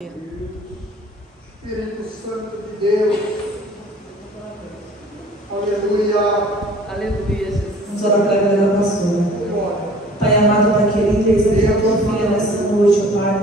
Espírito Santo de Deus, aleluia, aleluia, Jesus. Vamos orar para a vida da pastora. Pai amado, Pai querido, eis aqui a tua filha nessa noite, Pai.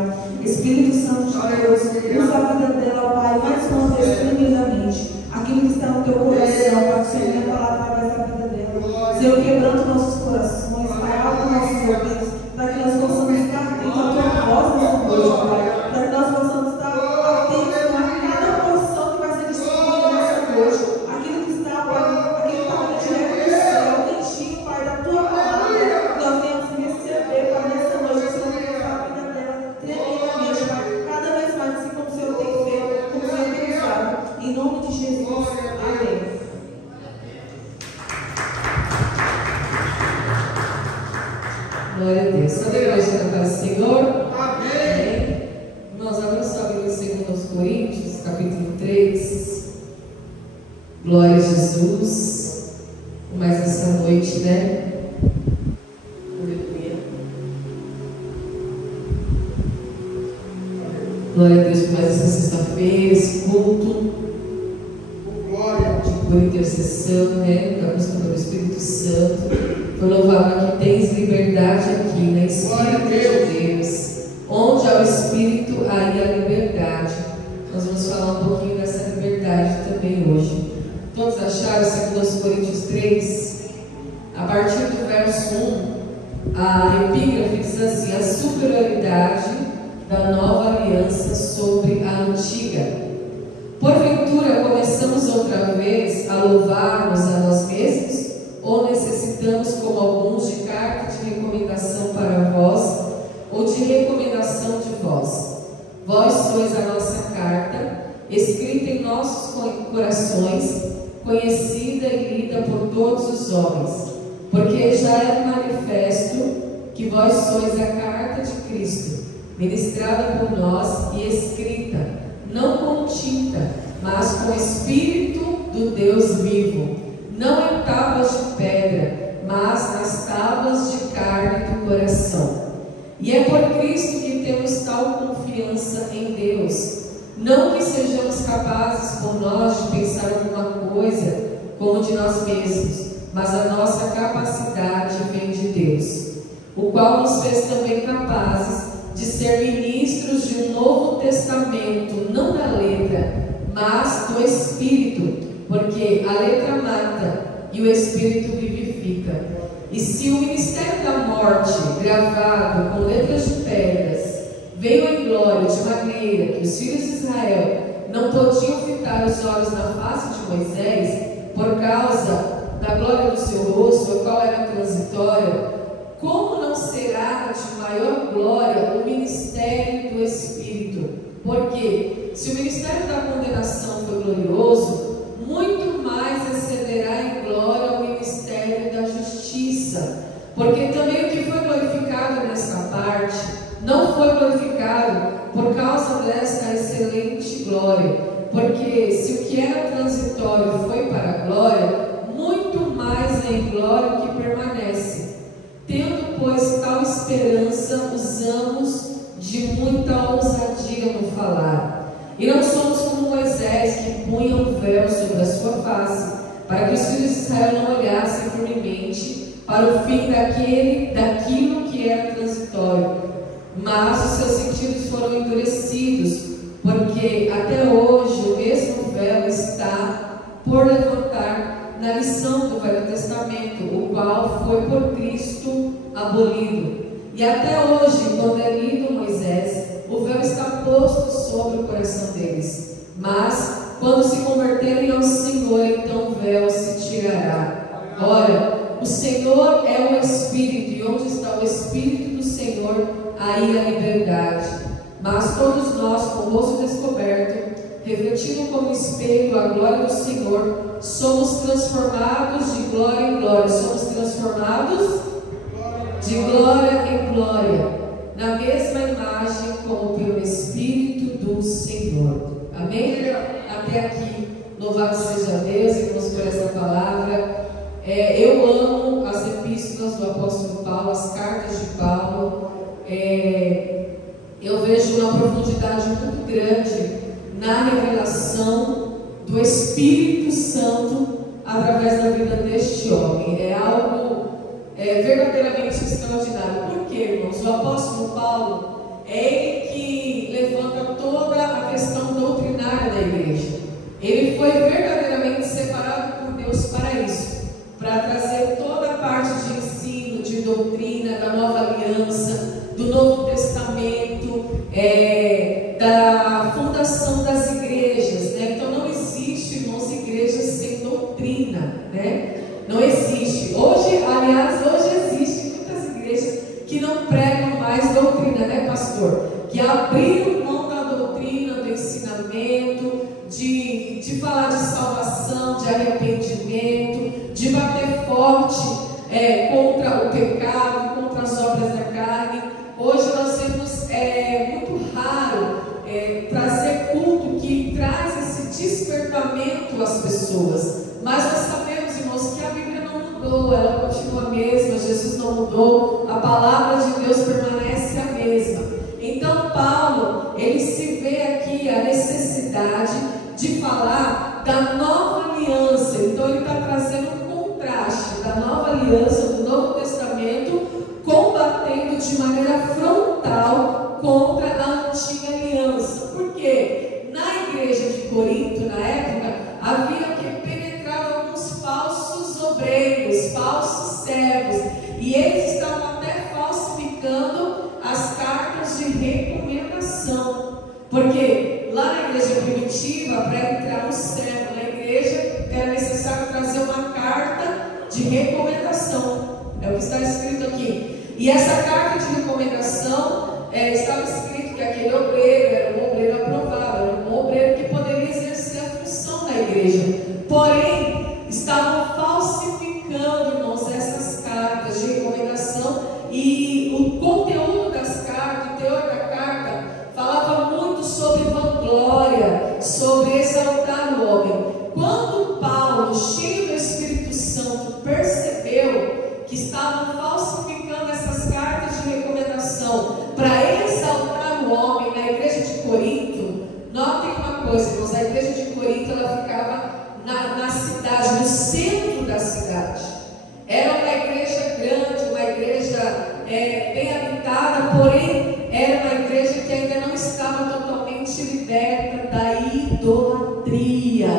Espírito Santo de Deus, usa a vida dela, Pai, mais uma vez, tremendamente. Aquilo que está no teu coração, Pai, que o Senhor tenha falado através da vida dela. Senhor, quebrando nossos corações, Pai, abre nossos ouvidos, para que nós possamos ficar atentos à tua voz nessa noite, Pai. Para que nós possamos estar atentos a cada porção que vai ser distribuída nessa noite. Aquilo que está, Pai, aquilo que está direto do céu, quentinho, Pai, da tua palavra, nós temos que receber, Pai, nessa noite. O Senhor tem usado a vida dela tremendamente, Pai, cada vez mais assim como o Senhor tem feito, como o Senhor tem usado. Em nome de Jesus, amém. Glória a Deus. Toda a igreja cantar o Senhor. Amém. Irmãos, agora só abrir em 2 Coríntios, capítulo 3. Glória a Jesus. Mais essa noite, né? Aleluia. Glória a Deus por mais essa sexta-feira, esse culto. Por intercessão, né? Da busca pelo Espírito Santo. Foi louvado que tens liberdade aqui, né? Espírito de Deus. Onde há o Espírito, aí há liberdade. Nós vamos falar um pouquinho dessa liberdade também hoje. Todos acharam 2 Coríntios 3? A partir do verso 1, a epígrafe diz assim: a superioridade da nova aliança sobre a antiga. Porventura começamos outra vez a louvar-nos a nós mesmos? Ou necessitamos, como alguns, de carta de recomendação para vós, ou de recomendação de vós? Vós sois a nossa carta, escrita em nossos corações, conhecida e lida por todos os homens, porque já é manifesto que vós sois a carta de Cristo, ministrada por nós e escrita, não com tinta, mas com o Espírito do Deus vivo, não em tábuas de pedra, mas nas tábuas de carne do coração. E é por Cristo que temos tal confiança em Deus, não que sejamos capazes por nós de pensar alguma coisa como de nós mesmos, mas a nossa capacidade vem de Deus, o qual nos fez também capazes de ser ministros de um novo testamento, não da letra, mas do Espírito, porque a letra mata e o Espírito vivifica. E se o ministério da morte, gravado com letras de pedras, veio em glória de maneira que os filhos de Israel não podiam fitar os olhos na face de Moisés, por causa da glória do seu rosto, a qual era transitória, como não será de maior glória o ministério do Espírito? Porque se o ministério da condenação foi glorioso, muito mais excederá em glória o ministério da justiça. Porque também o que foi glorificado nesta parte não foi glorificado por causa desta excelente glória. Porque se o que era transitório foi para a glória, muito mais é em glória o que permanece. Tendo, pois, tal esperança, usamos de muita ousadia no falar. E não somos como Moisés, que punha um véu sobre a sua face, para que os filhos de Israel não olhassem firmemente para o fim daquilo que era transitório. Mas os seus sentidos foram endurecidos, porque até hoje o mesmo véu está por levantar na lição do Velho Testamento, o qual foi por Cristo abolido. E até hoje, quando é lido Moisés, o véu está posto sobre o coração deles. Mas, quando se converterem ao Senhor, então o véu se tirará. Ora, o Senhor é o Espírito, e onde está o Espírito do Senhor, aí a liberdade. Mas todos nós, com o rosto descoberto, refletindo como espelho a glória do Senhor, somos transformados de glória em glória. Somos transformados de glória em glória, na mesma imagem como pelo Espírito do Senhor. Amém? Até aqui, louvado seja Deus, irmãos, por essa palavra. Eu amo as epístolas do apóstolo Paulo, as cartas de Paulo. Eu vejo uma profundidade muito muito grande na revelação do Espírito Santo através da vida deste homem. É algo verdadeiramente extraordinário. Por quê, irmãos? O apóstolo Paulo é ele que levanta toda a questão doutrinária da igreja. Ele foi verdadeiramente separado por Deus para isso, para trazer toda a parte de ensino, de doutrina, da nova aliança, do Novo Testamento, da fundação das igrejas, né? Então não existe, irmãos, igrejas sem doutrina, né? Não existe. Hoje, aliás, existem muitas igrejas que não pregam mais doutrina, né, pastor? Que abriram mão da doutrina, do ensinamento, de falar de salvação, de arrependimento, de bater forte contra o pecado, contra as obras da carne. Hoje nós temos muito raro trazer culto que traz esse despertamento às pessoas. Mas nós sabemos, irmãos, que a Bíblia não mudou, ela continua a mesma, Jesus não mudou, a palavra de Deus permanece a mesma. Então Paulo, ele se vê aqui a necessidade de falar da nova aliança. Então ele está trazendo um contraste da nova aliança, do Novo Testamento, combatendo de maneira frontal contra a antiga aliança. Por quê? Na igreja de Corinto, na época, havia que penetrar alguns falsos obreiros, falsos servos, e eles estavam até falsificando as cartas de recomendação, porque lá na igreja primitiva, para entrar um servo na igreja, era necessário trazer uma carta de recomendação. É o que está escrito aqui. E essa carta de recomendação estava escrito que aquele obreiro era um obreiro aprovado, era um obreiro que poderia exercer a função na igreja. Porém, estavam falsificando, irmãos, essas cartas de recomendação, e o conteúdo das cartas, o teor da carta, falava muito sobre vanglória, sobre exaltar o homem. Quando Paulo, cheio do Espírito Santo, percebeu que estavam falsificando essas cartas de recomendação para exaltar o homem na igreja de Corinto, notem uma coisa, irmãos, a igreja de Corinto, ela ficava na cidade, no centro da cidade. Era uma igreja grande, uma igreja bem habitada, porém era uma igreja que ainda não estava totalmente liberta da idolatria,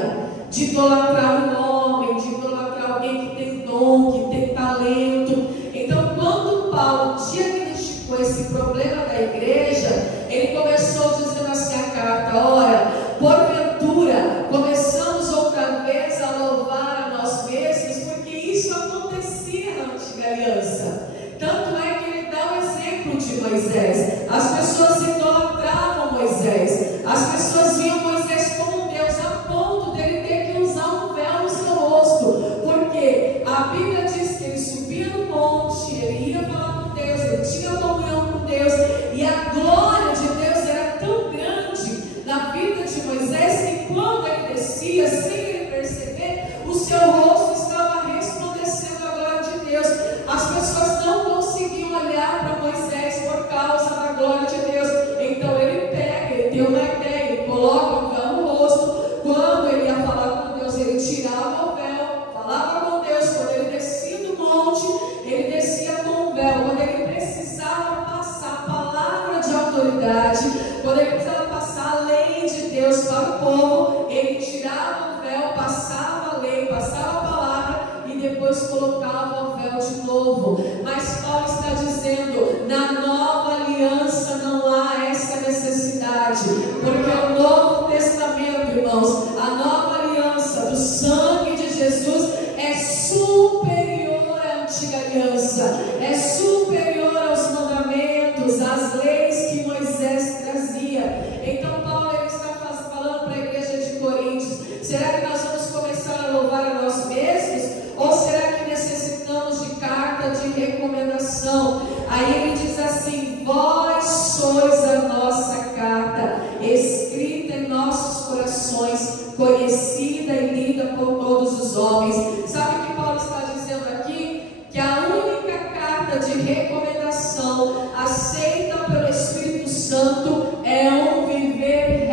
de idolatrar o homem, de idolatrar alguém que tem dom, que tem talento. Então, quando Paulo diagnosticou esse problema da igreja, ele começou dizendo assim a carta: ora, porventura começamos outra vez a louvar a nós mesmos, porque isso acontecia na antiga aliança. Tanto é que ele dá o exemplo de Moisés. As pessoas idolatravam Moisés, as pessoas viam Moisés como Deus, a ponto dele ter que usar um véu no seu rosto, porque a Bíblia diz que ele subia no monte, ele ia falar com Deus, ele tinha comunhão com Deus, e a glória de Deus era tão grande na vida de Moisés que quando ele descia, sem ele perceber, o seu rosto estava resplandecendo a glória de Deus. As pessoas não conseguiam olhar para Moisés por causa da glória de Deus. Então ele pega, ele tem uma ideia, ele coloca o véu no rosto. Quando ele ia falar com Deus, ele tirava o véu, falava com Deus. Quando ele descia do monte, ele descia com o véu. Quando ele precisava passar a palavra de autoridade, quando ele precisava passar a lei de Deus para o povo, ele tirava o véu, passava a lei, passava a palavra e depois colocava o véu de novo. Mas Paulo está dizendo: na nova aliança não há essa necessidade, porque o Novo Testamento, irmãos, a nova aliança do sangue de Jesus é superior à antiga aliança, é superior aos mandamentos, às leis que Moisés trazia. Então Paulo, ele está falando para a igreja de Coríntios: será que nós vamos começar a louvar a nós mesmos? Ou será que necessitamos de carta de recomendação? Aí ele diz assim: vós sois a nossa carta, escrita em nossos corações, conhecida e lida por todos os homens. Sabe o que Paulo está dizendo aqui? Que a única carta de recomendação aceita pelo Espírito Santo é um viver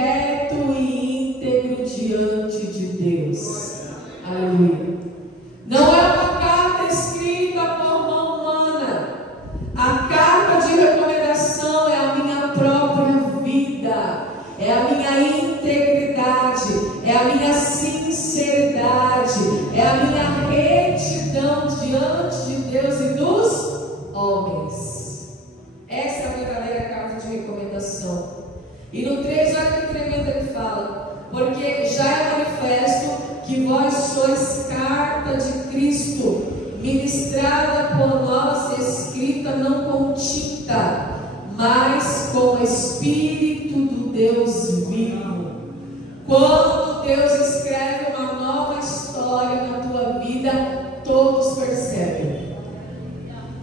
é a minha integridade, é a minha sinceridade, é a minha retidão diante de Deus e dos homens. Essa é a verdadeira carta de recomendação. E no 3, olha que tremendo ele fala: porque já é manifesto que vós sois carta de Cristo, ministrada por nós, escrita não com tinta, mas com o Espírito do Deus vivo. Quando Deus escreve uma nova história na tua vida, todos percebem.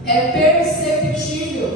É perceptível.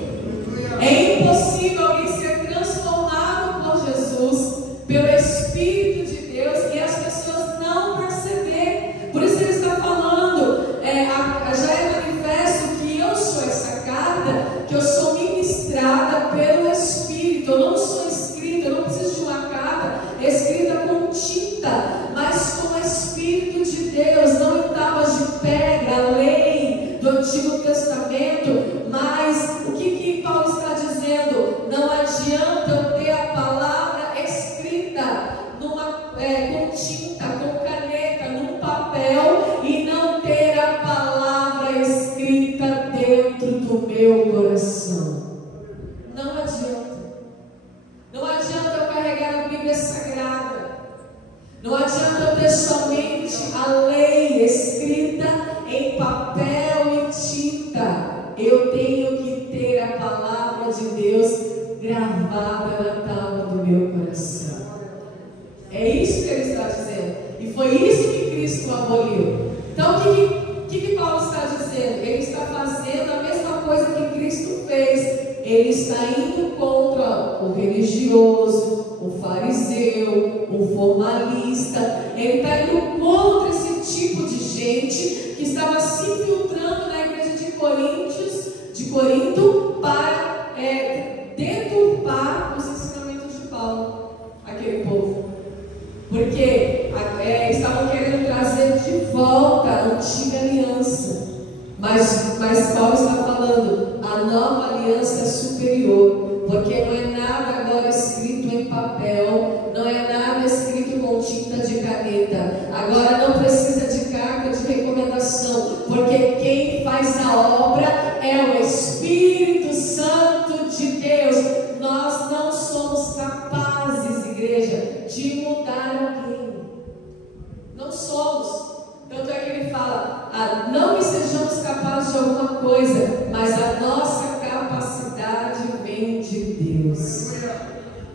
É impossível alguém ser transformado por Jesus, pelo Espírito de Deus, e as pessoas não perceber. Por isso ele está falando, já é manifesto que eu sou essa carta, que eu sou ministrada pelo Espírito. Eu não sou escrita, eu não preciso de uma carta escrita com tinta, mas com o Espírito de Deus, não em tábuas de pedra, a lei do Antigo Testamento. Mas o que Paulo está dizendo? Não adianta eu ter a palavra escrita com tinta, com caneta, num papel, e não ter a palavra escrita dentro do meu coração. Não adianta. Não adianta eu carregar a Bíblia Sagrada. Não adianta eu ter somente a lei escrita em papel e tinta. Eu tenho que ter a palavra de Deus gravada na tábua do meu coração. É isso que ele está dizendo. E foi isso que Cristo aboliu. Então o que Paulo está dizendo? Ele está fazendo a mesma coisa que Cristo fez. Ele está indo contra o religioso, o fariseu, o formalista. Ele está indo contra esse tipo de gente que estava se infiltrando na igreja de Corinto para deturpar os ensinamentos de Paulo, aquele povo. Porque estavam querendo trazer de volta a antiga aliança. Mas Paulo está falando, a nova aliança é superior, porque não é nada agora escrito em papel, não é nada escrito com tinta de caneta. Agora não precisa de carta de recomendação, porque quem faz a obra é o Espírito Santo de Deus. Nós não somos capazes, igreja, de mudar alguém. Não somos. Tanto é que ele fala, não que sejamos capazes de alguma coisa, mas a nossa capacidade vem de Deus.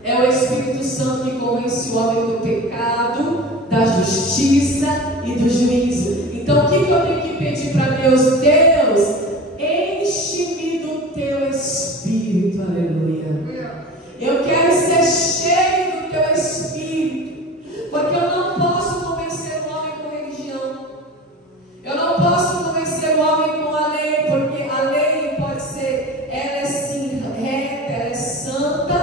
É o Espírito Santo que convence o homem do pecado, da justiça e do juízo. Então o que eu tenho que pedir para Deus? Deus, enche-me do teu Espírito, aleluia. Eu quero ser cheio do teu Espírito, porque eu não posso convencer o homem com religião. Eu não posso convencer o homem com a lei, porque a lei pode ser, ela é sim reta, ela é santa,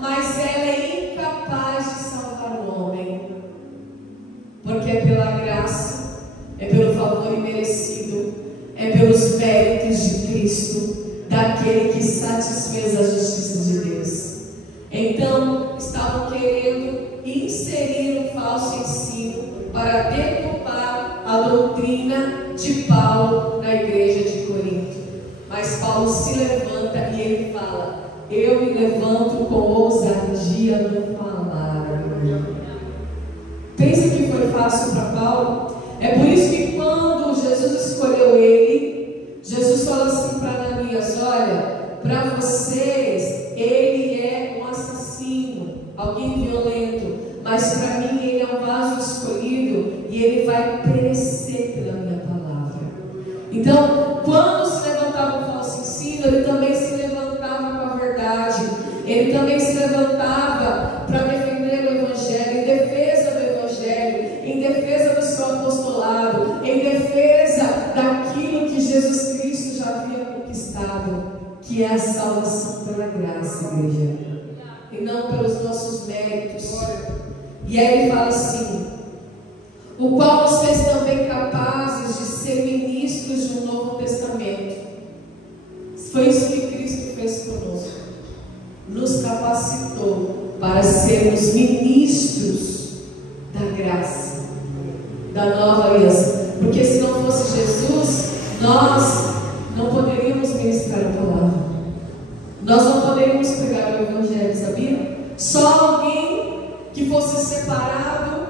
mas ela é incapaz de salvar o homem, porque é pela graça, é pelo favor imerecido, é pelos méritos de Cristo, daquele que satisfez a justiça de Deus. Então, estavam querendo inserir um falso ensino para derrubar a doutrina de Paulo na igreja de Corinto. Mas Paulo se levanta e ele fala: eu me levanto com ousadia no falar. Pensa que foi fácil para Paulo? É por isso que quando Jesus escolheu ele, Jesus falou assim para Ananias: olha, para vocês ele é um assassino, alguém violento, mas para mim ele é um vaso escolhido e ele vai perecer pela minha palavra. Então, quando se levantava um falso ensino, ele também se levantava com a verdade, ele também se levantava para defender o Evangelho, em defesa do Evangelho, em defesa do seu apostolado, em defesa daquilo que Jesus Cristo já havia conquistado, que é a salvação pela graça, igreja, e não pelos nossos méritos. E aí ele fala assim: o qual nos fez também capazes de ser ministros de um novo testamento. Foi isso que Cristo fez conosco, nos capacitou para sermos ministros da graça, da nova aliança. Porque se não fosse Jesus, nós não poderíamos ministrar a palavra, nós não poderíamos pregar o Evangelho, sabia? Só alguém que fosse separado,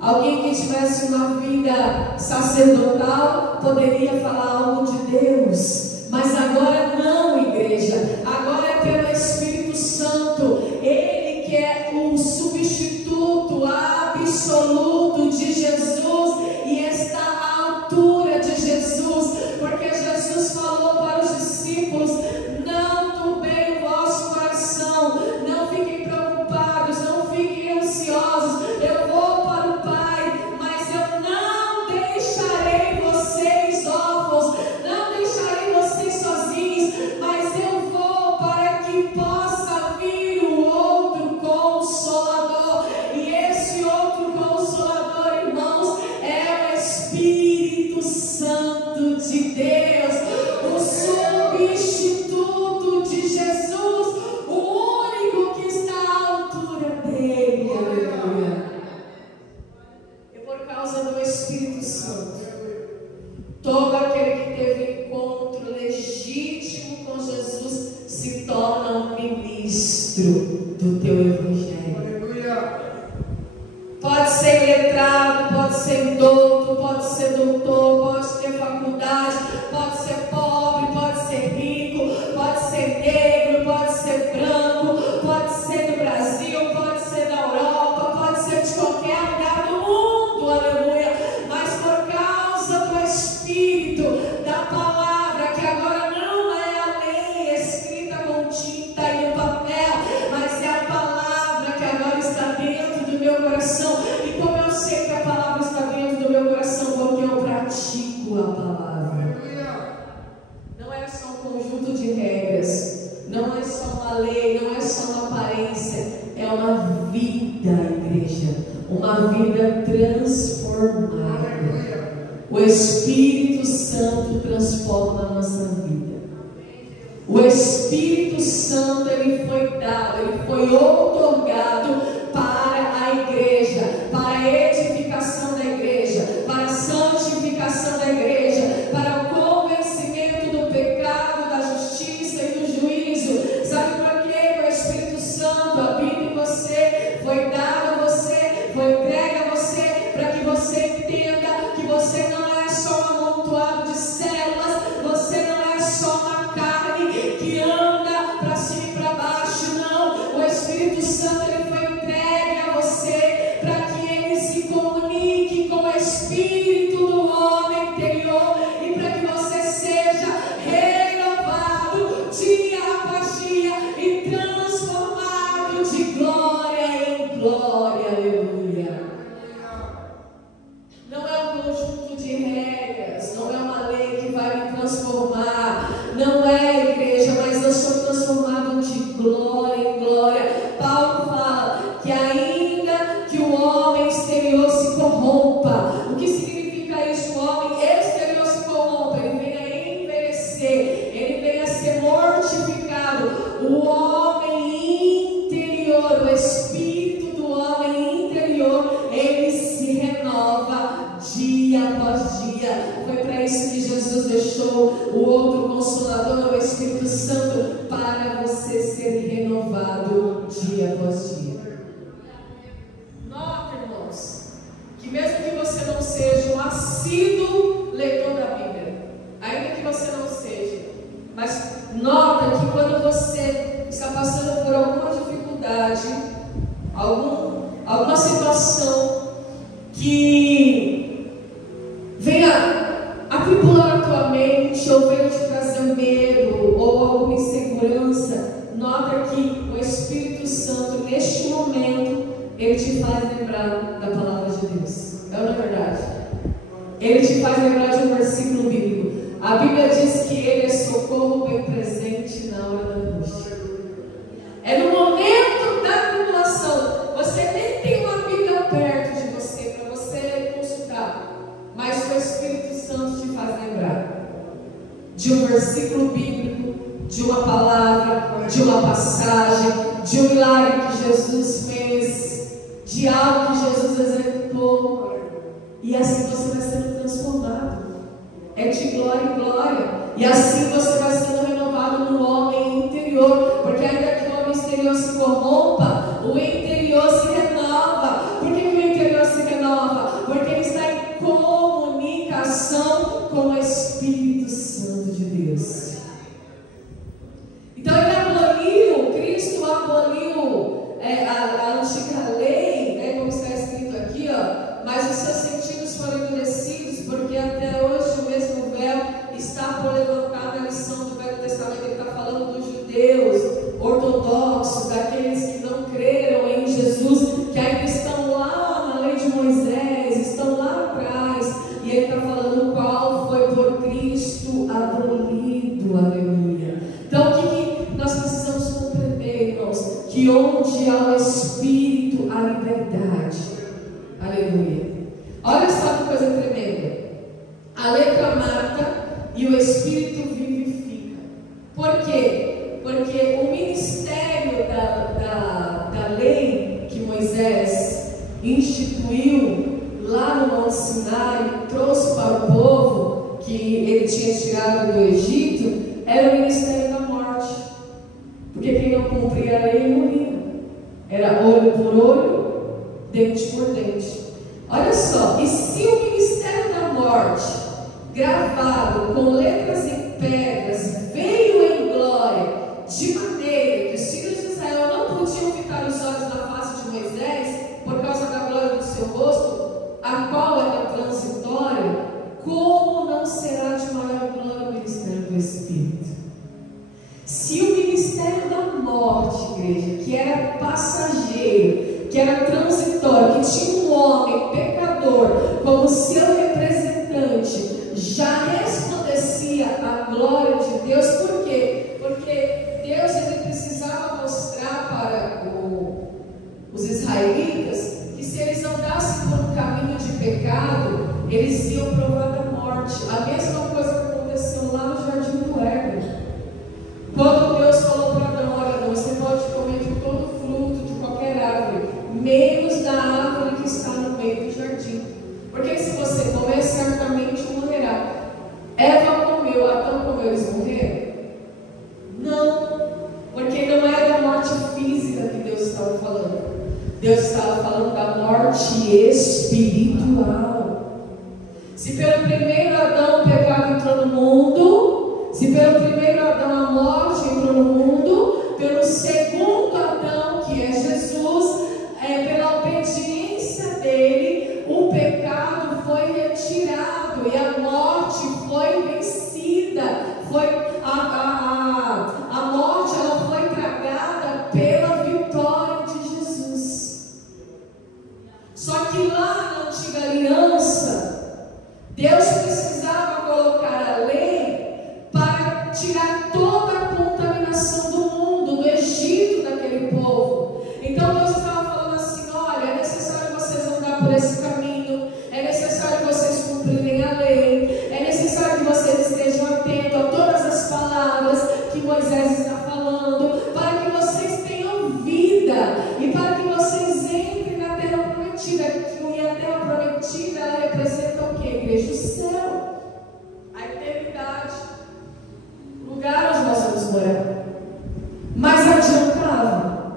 alguém que tivesse uma vida sacerdotal, poderia falar algo de Deus. Mas agora não, igreja. Agora é pelo Espírito Santo. Ele que é o substituto absoluto de Jesus e está à altura de Jesus, porque Jesus falou para os discípulos: não turbem o vosso coração, não fiquem preocupados, não fiquem ansiosos. Eu vou para o Pai, mas eu não deixarei vocês órfãos, não deixarei vocês sozinhos, mas eu vou para que possa vir o outro Consolador. E esse outro Consolador, irmãos, é o Espírito Santo de Deus, o substituto de Jesus, o único que está à altura dele. Aleluia. E por causa do Espírito Santo, todo aquele que teve encontro legítimo com Jesus se torna um ministro do teu Evangelho. Pode ser letrado, pode ser douto, pode ser doutor, pode ter faculdade, pode ser pobre, pode ser rico, pode ser negro, pode ser branco, pode ser do Brasil, pode ser da Europa, pode ser de qualquer lugar do mundo, aleluia. Mas por causa do Espírito, da palavra, que agora não é a lei escrita com tinta e no papel, mas é a palavra que agora está dentro do meu coração. E como eu sei que a palavra está dentro do meu coração, porque eu pratico a palavra. Não é só um conjunto de regras, não é só uma lei, não é só uma aparência, é uma vida, igreja, uma vida transformada. O Espírito Santo transforma a nossa vida. O Espírito Santo, ele foi dado, ele foi outorgado para a igreja, para a edificação da igreja, para a santificação da igreja, para o convencimento do pecado, da justiça e do juízo. Sabe por quê? O Espírito Santo habita em você, foi dado a você, foi entregue a você, para que você entenda que você não é só um amontoado de células, você não é só uma carne que anda para cima e para baixo, não. O Espírito Santo, ele foi entregue a você para que ele se comunique com o espírito do homem interior e para que você seja renovado dia após dia e transformado de glória em glória. Aleluia. Não é um conjunto de regras, não é uma lei que vai me transformar, não é, igreja, mas eu sou transformado de glória em glória. Paulo fala que ainda que o homem exterior se corrompa, o que significa isso? O homem exterior se corrompa, ele vem a envelhecer, ele vem a ser mortificado. O homem interior, o espírito do homem interior, ele se renova dia após dia. Foi para isso que Jesus deixou o outro Consolador, o Espírito Santo, para você ser renovado dia após dia. Nota, irmãos, que mesmo que você não seja um assíduo leitor da Bíblia, ainda que você não seja, mas nota que quando você está passando por alguma dificuldade, alguma situação que venha atribular a tua mente ou venha te trazer medo ou alguma insegurança, nota que o Espírito Santo, neste momento, ele te faz lembrar da palavra de Deus. É ou não é verdade? Ele te faz lembrar de um versículo bíblico. A Bíblia diz que ele é socorro bem presente na hora da angústia. É no momento da tribulação. Você nem tem uma Bíblia perto de você para você consultar, mas o Espírito Santo te faz lembrar de um versículo bíblico, de uma palavra, de uma passagem, de um milagre que Jesus fez, de algo que Jesus executou. E assim você vai sendo transformado. É de glória em glória. E assim você vai sendo renovado no homem interior. Porque ainda que o homem exterior se corrompa, o interior se renova. Por que o interior se renova? Porque ele está em comunicação com o Espírito Santo de Deus. Então ele aboliu, Cristo aboliu a antiga lei, né, como está escrito aqui, ó, mas os seus sentidos foram endurecidos, porque até hoje o mesmo véu está por levantar na lição do Velho Testamento. Ele está falando dos judeus ortodoxos, daqueles que não creram em Jesus, que ainda estão lá na lei de Moisés, estão lá atrás, e ele está falando qual foi por Cristo abolido, aleluia. Então o que nós precisamos compreender, irmãos? Que onde há o Espírito, há liberdade, aleluia. Olha só que coisa tremenda. A letra mata e o Espírito vivifica. Por quê? Porque o ministério da lei que Moisés instituiu lá no Monte Sinai, trouxe para o povo que ele tinha tirado do Egito, era o ministério da morte. Porque quem não cumpria a lei morria. Era olho por olho, dente por dente. Olha só, e se o ministério da morte, gravado com letras em pedras, veio em glória, de maneira que os filhos de Israel não podiam fitar os olhos na face de Moisés, por causa da glória do seu rosto, a qual era transitória, como não será de maior glória o ministério do Espírito? Se o ministério da morte, igreja, que era passageiro, que era transitório, que tinha um homem pecador como seu representante, já resplandecia a glória de Deus. Por quê? Porque Deus ele precisava mostrar para os israelitas que se eles andassem por um caminho de pecado, eles iam provar da morte. A mesma coisa que aconteceu lá no Jardim do Éden. Quando Deus falou para Adão: olha, não, você pode comer de todo fruto, de qualquer árvore, menos da árvore que está no meio do jardim. Porque se você comer, certamente morrerá. Eva comeu, Adão comeu, eles morreram? Não, porque não é da morte física que Deus estava falando. Deus estava falando da morte espiritual. Se pelo primeiro Adão o pecado entrou no mundo, se pelo primeiro Adão a morte entrou no mundo, pelo segundo Adão, que é Jesus, pela obediência dele, o pecado foi retirado e a morte foi vencida. A morte ela foi tragada pela vitória de Jesus. Só que lá na antiga aliança, Deus precisava colocar a lei para tirar toda a contaminação do mundo, do Egito, daquele povo. Então Deus estava falando assim: olha, é necessário vocês andar por esse caminho, é necessário vocês cumprirem a lei, é necessário que vocês estejam atentos a todas as palavras que Moisés está falando, para que vocês tenham vida e para que vocês entrem na terra prometida. E a terra prometida, ela representa o que, igreja? O céu, a eternidade, o lugar onde nós vamos morar. Mas adiantava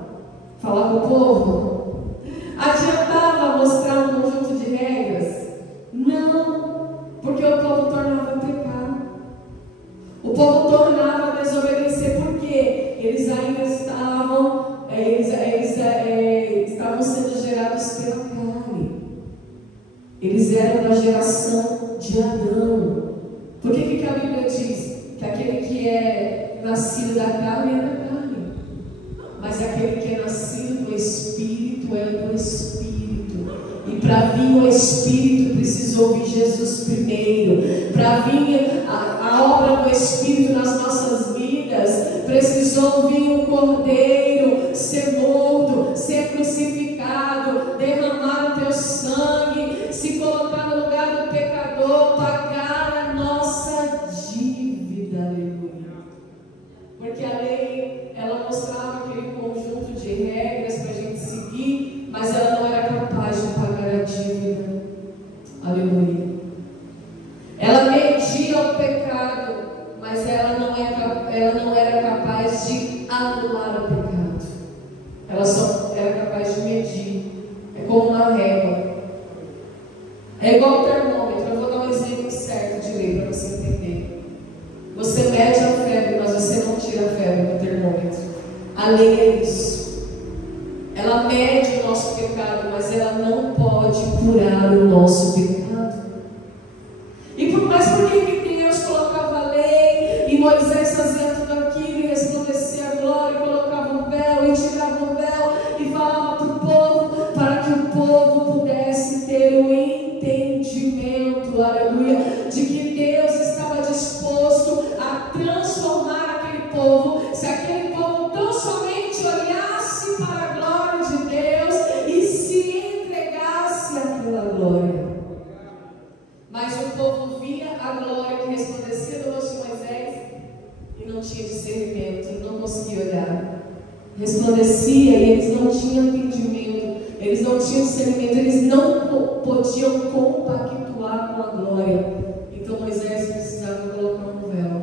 falar com o povo? Adiantava mostrar um conjunto de regras? Não, porque o povo tornava pecado. O povo tornava a desobedecer, porque eles ainda estavam, estavam sendo gerados pela carne. Eles eram da geração de Adão. Por que a Bíblia diz que aquele que é nascido da carne é da carne, mas aquele que é nascido do Espírito é do Espírito? E para vir o Espírito precisou ouvir Jesus primeiro. Para vir a obra do Espírito nas nossas vidas, precisou vir um Cordeiro ser morto, ser crucificado, derramar o teu sangue, se colocar no lugar do pecador, pagar a nossa dívida, aleluia. Porque a lei, ela mostrava aquele conjunto de mas ela não era capaz de pagar a dívida. Aleluia. Ela media o pecado, mas ela não era capaz de anular o pecado. Ela só era capaz de medir. É como uma régua. É igual o termômetro. Eu vou dar um exemplo certo de lei para você entender. Você mede a febre, mas você não tira a febre do termômetro. A lei é isso. Ela mede o nosso pecado, mas ela não pode curar o nosso pecado. Mas por que Deus colocava a lei e Moisés fazia tudo aquilo e resplandecia a glória, e colocava um véu e tirava o véu e falava para o povo, para que o povo pudesse ter o entendimento, aleluia, de que Deus estava disposto a transformar aquele povo, se aquele povo tão somente olhasse para a glória de Deus e se entregasse àquela glória. Mas o povo via a glória que resplandecia do rosto de Moisés e não tinha discernimento, e não conseguia olhar. Resplandecia e eles não tinham entendimento, eles não tinham discernimento, eles não podiam compactuar com a glória. Então Moisés precisava colocar um véu,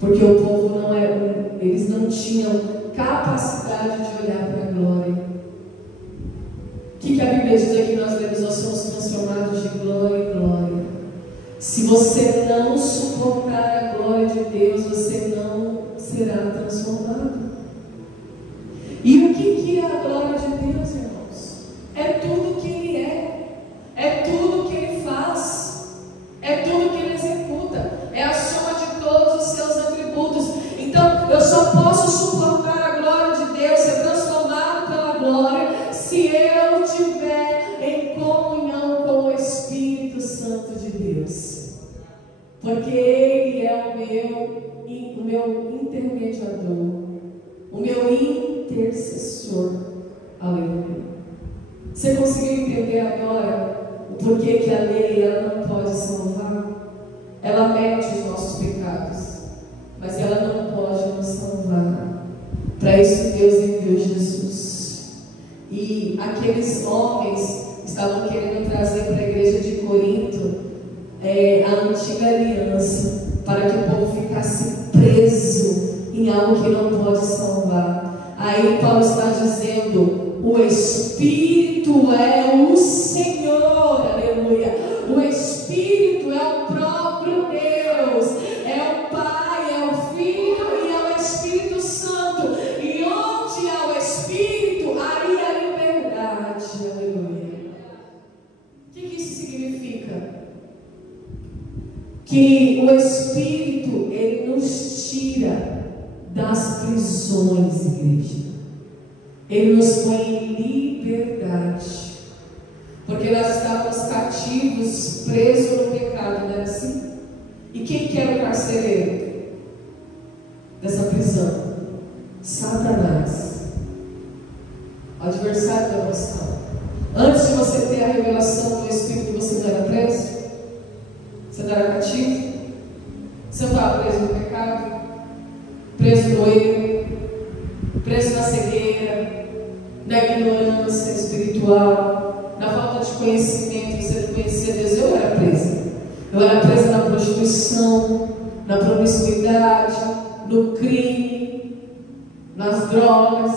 porque o povo não era, eles não tinham capacidade de olhar para a glória. O que a Bíblia diz aqui? Nós lemos: nós somos transformados de glória em glória. Se você não suportar a glória de Deus, você não será transformado. E o que é a glória de Deus, irmãos? É tudo que Ele é tudo que Ele faz, é tudo que Ele executa, é a soma de todos os seus atributos. Então, eu só posso suportar a glória de Deus, ser transformado pela glória, se eu estiver em comunhão com o Espírito Santo de Deus, porque Ele é o meu intermediador, o meu intercessor. Aleluia. Você conseguiu entender agora o porquê que a lei ela não pode salvar? Ela mede os nossos pecados, mas ela não pode nos salvar. Para isso Deus enviou Jesus. E aqueles homens estavam querendo trazer para a igreja de Corinto a antiga aliança, para que o povo ficasse preso em algo que não pode salvar. Aí Paulo está dizendo: o Espírito é o Senhor, aleluia. O Espírito é o próprio Deus, é o Pai, é o Filho e é o Espírito Santo. E onde há o Espírito, aí há liberdade, aleluia. O que isso significa? Que o Espírito, Ele nos tira das prisões, igreja. Ele nos põe em liberdade. Porque nós estávamos cativos, presos no pecado, não era assim? E quem que era o carcereiro dessa prisão? Satanás, o adversário da nossa alma. Antes de você ter a revelação do Espírito, você não era preso? Você não era cativo? Você não estava preso no pecado? Preso no erro? Preso na cegueira? Na ignorância espiritual? Na falta de conhecimento? Você não conhecia Deus? Eu era presa. Eu era presa na prostituição, na promiscuidade, no crime, nas drogas.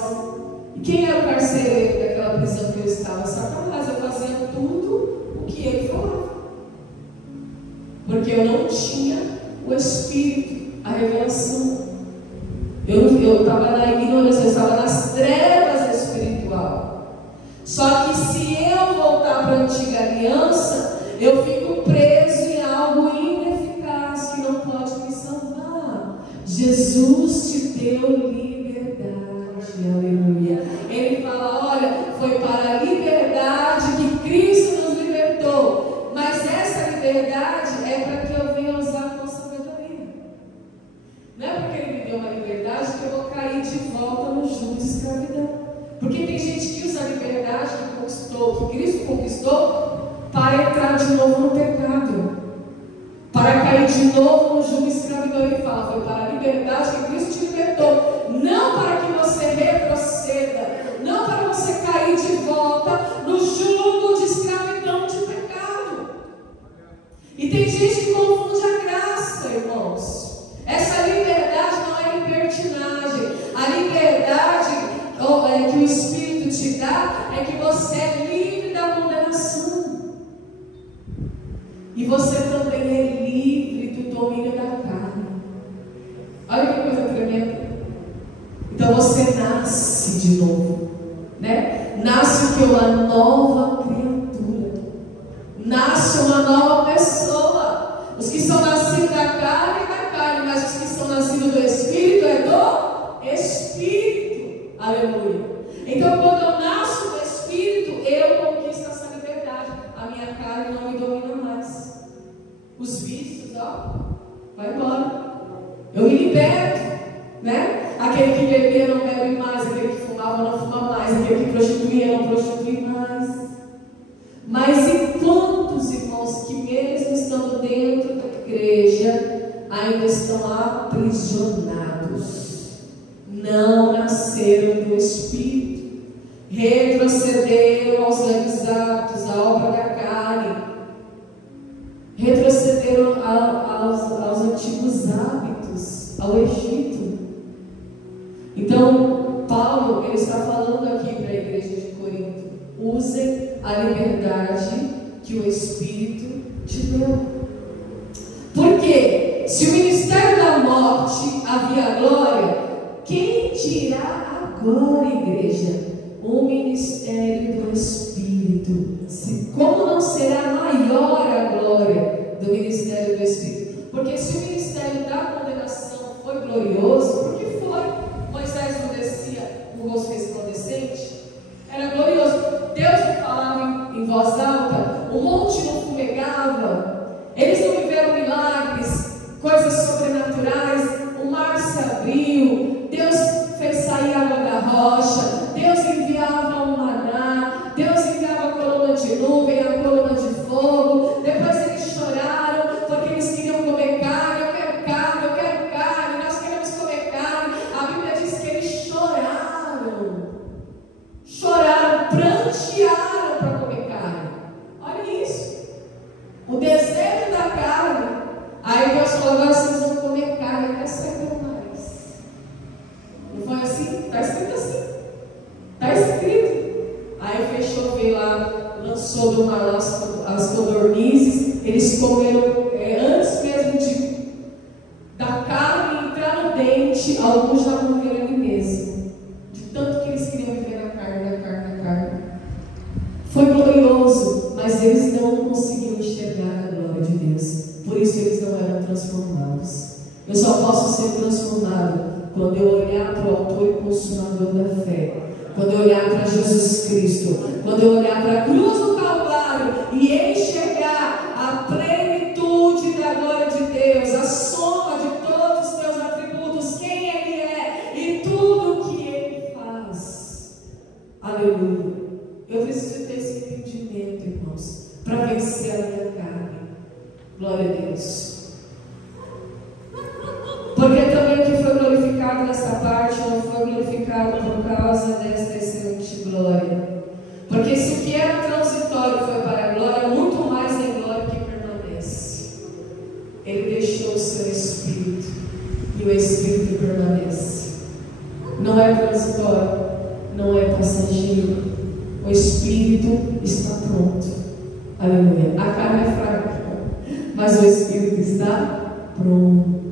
E quem era o carcereiro daquela prisão que eu estava? Satanás. Eu fazia tudo o que ele falava, porque eu não tinha o Espírito, a revelação. Eu estava na ignorância, eu estava nas trevas espiritual. Só que se eu voltar para a antiga aliança, eu fico preso em algo ineficaz que não pode me salvar. Jesus te deu liberdade, aleluia. Ele fala: olha, foi para a liberdade que Cristo nos libertou. Mas essa liberdade é para que eu venha usar com sabedoria. Não é porque Ele me deu uma liberdade que eu vou cair de volta no jugo de escravidão. Porque tem gente que usa a liberdade que conquistou, que Cristo conquistou, para entrar de novo no pecado, para cair de novo no jugo de escravidão. Ele fala: foi para a liberdade que Cristo te libertou, não para que você retroceda, não para você cair de volta gente que confunde a graça, irmãos. Essa liberdade não é libertinagem. A liberdade que o Espírito te dá é que você é livre da condenação. E você também é livre do domínio da carne. Olha que coisa tremenda. Então você nasce de novo, né? Nasce o que? Uma nova criatura. Nasce uma nova pessoa. Os que são nascidos da carne é da carne, mas os que são nascidos do Espírito é do Espírito. Aleluia. Então quando eu nasço do Espírito, eu conquisto essa liberdade. A minha carne não me domina mais. Os vícios, vai embora. Eu me liberto, né? Aquele que bebia não bebe mais, aquele que fumava não fuma mais, aquele que prostituía não prostitui mais. Mas e quantos irmãos que mesmo estando dentro da igreja ainda estão aprisionados, não nasceram do Espírito, retrocederam aos velhos hábitos, à obra da carne, retrocederam aos antigos hábitos, ao Egito. Então Paulo, ele está falando aqui para a igreja de Corinto: usem a liberdade que o Espírito te deu. Porque se o ministério da morte havia glória, quem dirá agora, igreja, o ministério do Espírito? Como não será maior a glória do ministério do Espírito? Porque se o ministério da condenação foi glorioso, porque foi, Moisés não descia com o rosto resplandecente, era glorioso. Deus não falava em voz alta, o monte não fumegava, eles não viveram milagres, coisas sobrenaturais, o mar se abriu, Deus fez sair água da rocha, Deus enviava o maná, Deus enviava a coluna de nuvem, a coluna de fogo. Depois eles choraram porque eles queriam comer carne. Eu quero carne, nós queremos comer carne. A Bíblia diz que eles choraram, prantearam para comer carne. Olha isso, o desejo da carne. Aí Deus falou: agora vocês vão comer carne até sair pelo nariz. Não foi assim? Está escrito assim. Está escrito. Aí fez chover lá, lançou do mar as codornizes. Eles comeram antes mesmo da carne entrar no dente. Alguns já morreram ali mesmo, de tanto que eles queriam viver na carne. Foi glorioso, mas eles não conseguiam enxergar a glória de Deus. Por isso eles não eram transformados. Eu só posso ser transformado quando eu olhar para o autor e consumador da fé, quando eu olhar para Jesus Cristo, quando eu olhar para a cruz do Calvário e enxergar a plenitude da glória de Deus, a soma de todos os teus atributos, quem Ele é e tudo o que Ele faz. Aleluia. Eu preciso ter esse entendimento, irmãos, para vencer a minha carne. Glória a Deus. Porque também o que foi glorificado nessa parte não foi glorificado por causa desta excelente glória. Porque se o que era transitório foi para a glória, muito mais em glória que permanece. Ele deixou o seu Espírito e o Espírito permanece. Não é transitório, não é passageiro. O Espírito está pronto. Aleluia. A carne é fraca, mas o Espírito está pronto.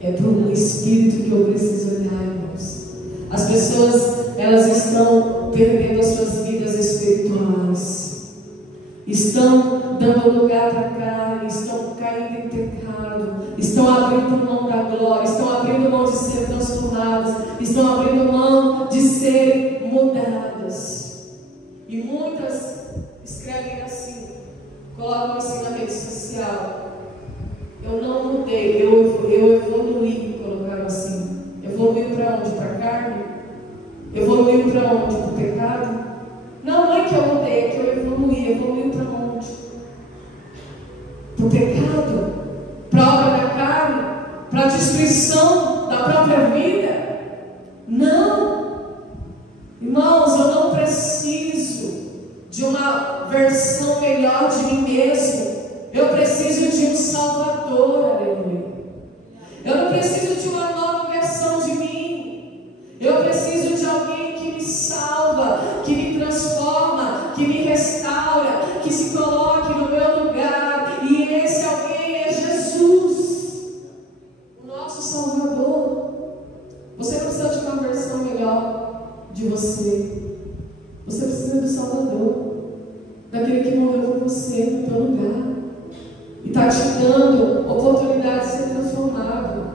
É para o Espírito que eu preciso olhar, irmãos. As pessoas, elas estão perdendo as suas vidas espirituais, estão dando lugar para a carne, estão caindo em pecado, estão abrindo mão da glória, estão abrindo mão de ser transformadas, estão abrindo mão de ser mudadas. E muitas escrevem assim, colocam assim na rede social: eu não mudei, eu evoluí. Colocaram assim. Evoluiu para onde? Para a carne? Evoluiu para onde? Para o pecado? Não é que eu mudei, é que eu evoluí. Evoluiu para onde? Para o pecado? Para a obra da carne? Para a destruição da própria vida? Não. Irmãos, eu não preciso de uma versão melhor de mim mesmo. Eu preciso de um Salvador, aleluia. Eu não preciso de uma nova versão de mim. Eu preciso de alguém que me salva, que me transforma, que me restaura, que se coloque no meu lugar. E esse alguém é Jesus, o nosso Salvador. Você não precisa de uma versão melhor de você. Você precisa do Salvador, daquele que morreu por você no teu lugar e está te dando oportunidade de ser transformado.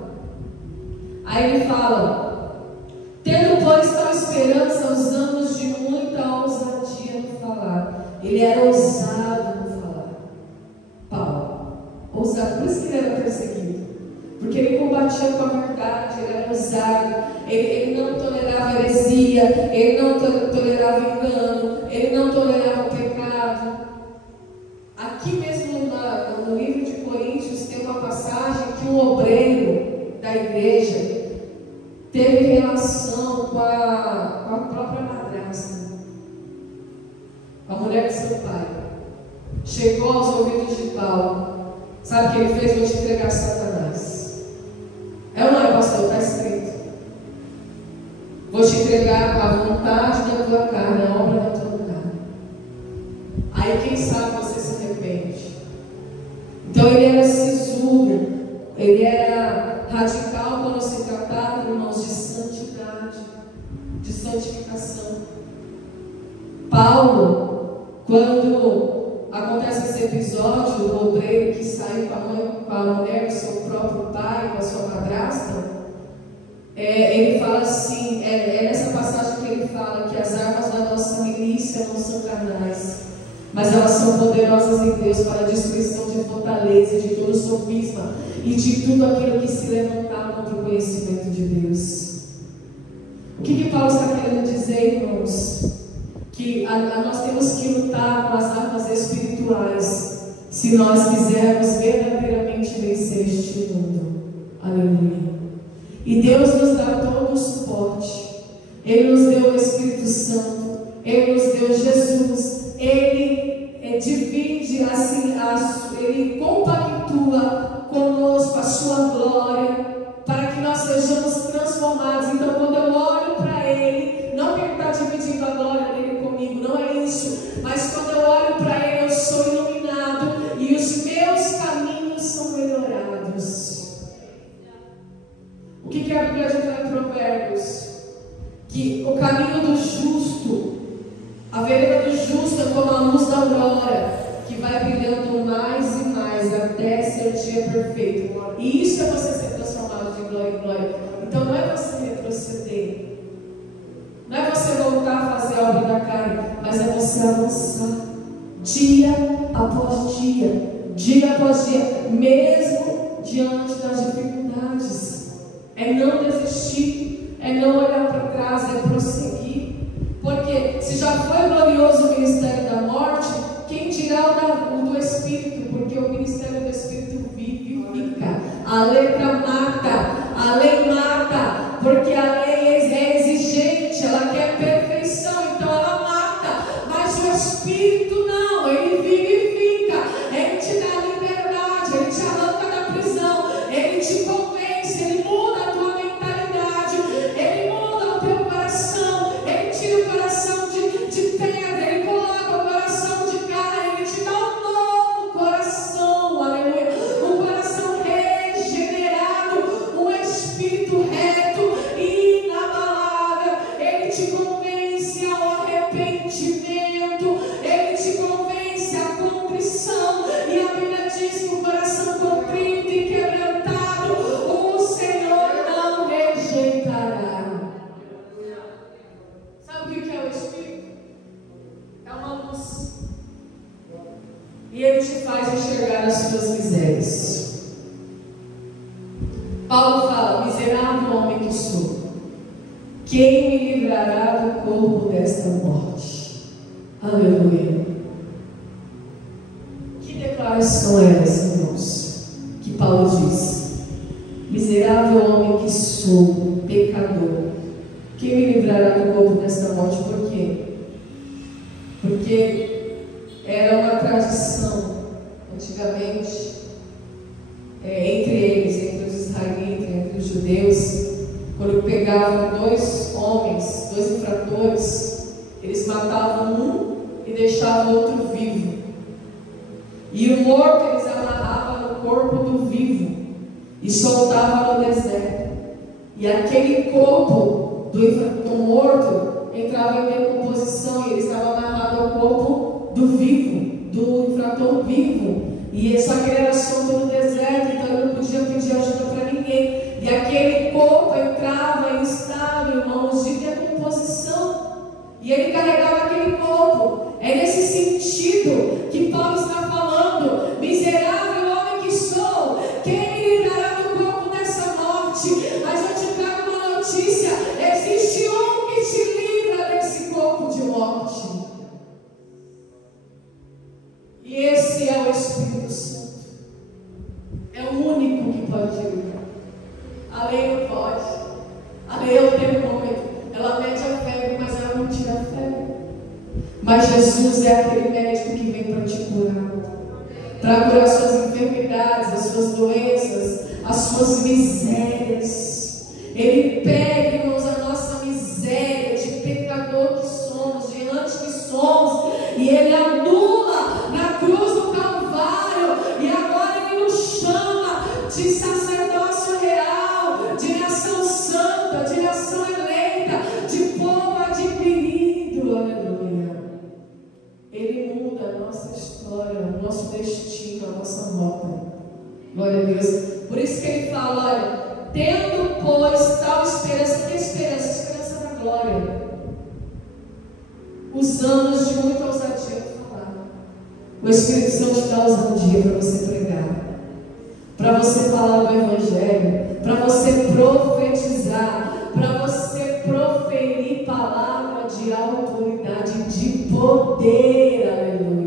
Aí ele fala: tendo, pois, tal esperança, usamos de muita ousadia no falar. Ele era ousado no falar. Paulo, ousado, por isso que ele era perseguido, porque ele combatia com a verdade, ele era ousado, ele não tolerava heresia, ele não tolerava engano, ele não tolerava o pecado. Aqui mesmo no livro de Coríntios tem uma passagem que um obreiro da igreja teve relação com a própria madrasta, com a mulher de seu pai. Chegou aos ouvidos de Paulo. Sabe o que ele fez? Vou te entregar a Satanás. É ou não é, pastor? Está escrito. Vou te entregar a vontade da tua carne, a obra da tua carne. Aí quem sabe você se arrepende. Então ele era sisudo, ele era radical quando se tratava, irmãos, de santidade, de santificação. Paulo, quando acontece esse episódio do obreiro que saiu com a mulher do seu próprio pai, com a sua madrasta, ele fala assim, é nessa passagem que ele fala que as armas da nossa milícia não são carnais, mas elas são poderosas em Deus para a destruição de fortaleza, de todo sofisma e de tudo aquilo que se levantar contra o conhecimento de Deus. O que Paulo está querendo dizer, irmãos? Que nós temos que lutar com as armas espirituais se nós quisermos verdadeiramente vencer este mundo. Aleluia. E Deus nos dá todo o suporte. Ele nos deu o Espírito Santo, Ele nos deu Jesus, Ele divide assim, Ele compactua conosco a sua glória, para que nós sejamos transformados. Então, quando eu olho para Ele, não que Ele está dividindo a glória dele comigo, não é isso, mas quando eu olho para Ele, eu sou iluminado e os meus caminhos são melhorados. O que a Bíblia diz lá em Provérbios? Que o caminho do justo, a vereda do justo é como a luz da aurora, que vai brilhando mais e mais até ser o dia perfeito. E isso é você ser transformado de glória em glória. Então não é você retroceder, não é você voltar a fazer a obra da carne, mas é você avançar dia após dia após dia, mesmo diante das dificuldades. É não desistir, é não olhar para trás, é prosseguir. Porque se já foi glorioso o ministério da morte, quem dirá o do Espírito? Porque o ministério do Espírito vivifica. A letra mata, a lei mata, porque a lei é exigente, ela quer perfeição, então ela mata. Mas o Espírito não, ele vivifica, ele te dá liberdade, ele te arranca da prisão, ele te convence, ele muda a tua mentalidade, ele muda o teu coração, ele tira o coração de pedra, ele coloca o coração de carne, ele te dá um novo coração, aleluia, um coração regenerado, um espírito reto e inabalável. Ele te convence ao arrependimento, ele te convence à contrição, e a Bíblia diz que o coração contrito e quebrantado o Senhor não rejeitará. Sabe o que é o Espírito? É uma luz, e ele te faz enxergar as suas misérias. Paulo fala: miserável homem que sou, quem me livrará do corpo desta morte? Aleluia. Que declaração é essa, irmãos? Que Paulo diz: miserável homem que sou, pecador, quem me livrará do corpo desta morte? Por quê? Porque era uma tradição Antigamente, entre eles, entre os israelitas, entre os judeus, quando pegavam dois homens, dois infratores, eles matavam um e deixavam o outro vivo. E o morto eles amarravam no corpo do vivo e soltavam no deserto. E aquele corpo do morto entrava em decomposição e ele estava amarrado ao corpo do vivo, do infrator vivo. E só que ele era solto no deserto, então ele não podia pedir ajuda para ninguém. E aquele corpo entrava em estado, irmãos, de decomposição. E ele carregava aquele corpo. É nesse sentido que Paulo está falando: miserável homem que sou, quem me livrará do corpo dessa morte? Mas eu te trago uma notícia: existe um que te livra desse corpo de morte. E esse é o Espírito Santo. É o único que pode te livrar. A lei não pode. A lei é o termômetro. Ela mede a febre, mas ela não tira a febre. Mas Jesus é aquele médico que vem para te curar, para curar as suas enfermidades, as suas doenças, as suas misérias. Ele pega, irmãos, a nossa miséria de pecador que somos, de errante que somos, e Ele anula na cruz do Calvário, e agora Ele nos chama de sacerdócio real, de nação santa, de nação eleita, de povo adquirido. Aleluia. Ele muda a nossa história, o nosso destino, a nossa rota. Glória a Deus. Por isso que Ele fala: olha, tendo, pois, tal esperança. Que esperança? Esperança da glória. Usamos de muita ousadia para falar. O Espírito Santo te dá ousadia para você pregar, para você falar do Evangelho, para você profetizar, para você proferir palavra de autoridade, de poder. Aleluia.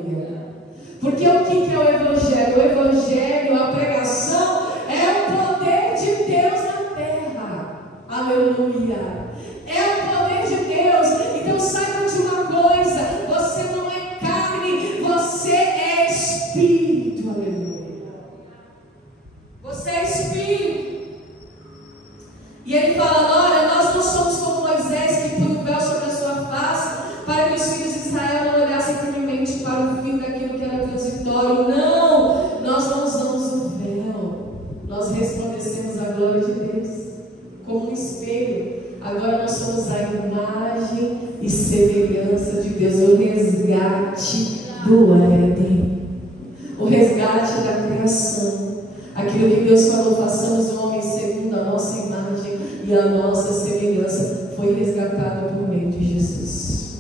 Porque o que é o Evangelho? O Evangelho, a pregação, é o poder de Deus na terra. Aleluia. É o poder de Deus. Então saiba de uma coisa: você não é carne, você é Espírito. Aleluia. Você é Espírito. E Ele fala: olha, nós não somos como Moisés, que pôs o véu sobre a sua face, para que os filhos de Israel não olhassem firmemente para o fim daquilo que era transitório. Não, nós não usamos o véu, nós resplandecemos a glória de Deus como um espelho. Agora nós somos a imagem e semelhança de Deus, o resgate do Éden, o resgate da criação. Aquilo que Deus falou: façamos o homem segundo a nossa imagem e a nossa semelhança, foi resgatado por meio de Jesus.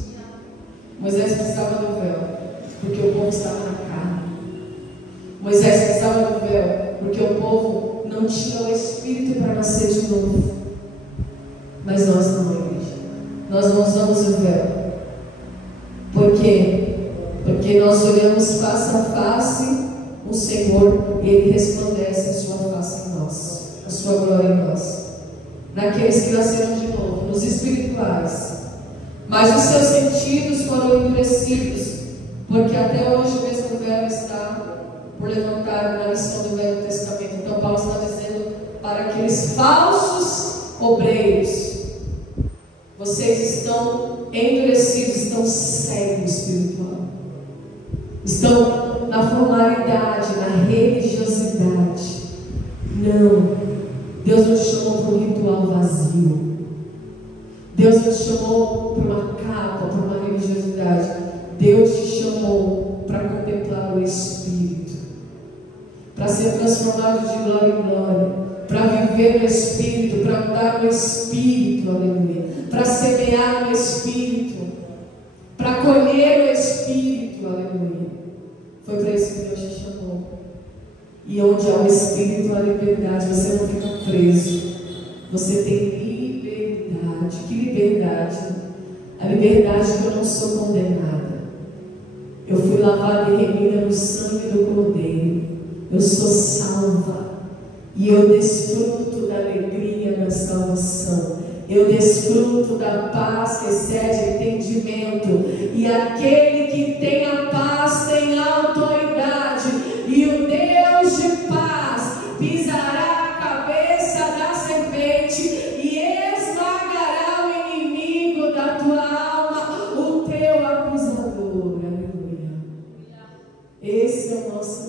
Moisés precisava do véu, porque o povo estava na carne. Moisés precisava do véu, porque o povo não tinha o Espírito para nascer de novo. Mas nós não, igreja. Nós não usamos o véu. Por quê? Porque nós olhamos face a face o Senhor e Ele resplandece a sua face em nós, a sua glória em nós. Naqueles que nasceram de novo, nos espirituais. Mas os seus sentidos foram endurecidos, porque até hoje o mesmo véu está por levantar na lição do Velho Testamento. Então Paulo está dizendo para aqueles falsos obreiros: vocês estão endurecidos, estão cegos espiritual, estão na formalidade, na religiosidade. Não, Deus nos chamou para um ritual vazio. Deus nos chamou para uma capa, para uma religiosidade. Deus te chamou para contemplar o Espírito, para ser transformado de glória em glória, para viver no Espírito, para andar no Espírito, aleluia, para semear no Espírito, para colher no Espírito, aleluia. Foi para isso que Deus te chamou. E onde há o Espírito, há liberdade. Você não fica preso, você tem liberdade. Que liberdade? A liberdade que eu não sou condenada. Eu fui lavada e remida no sangue do Cordeiro. Eu sou salva. E eu desfruto da alegria da salvação. Eu desfruto da paz que excede entendimento. E aquele que tem a paz tem autoridade. E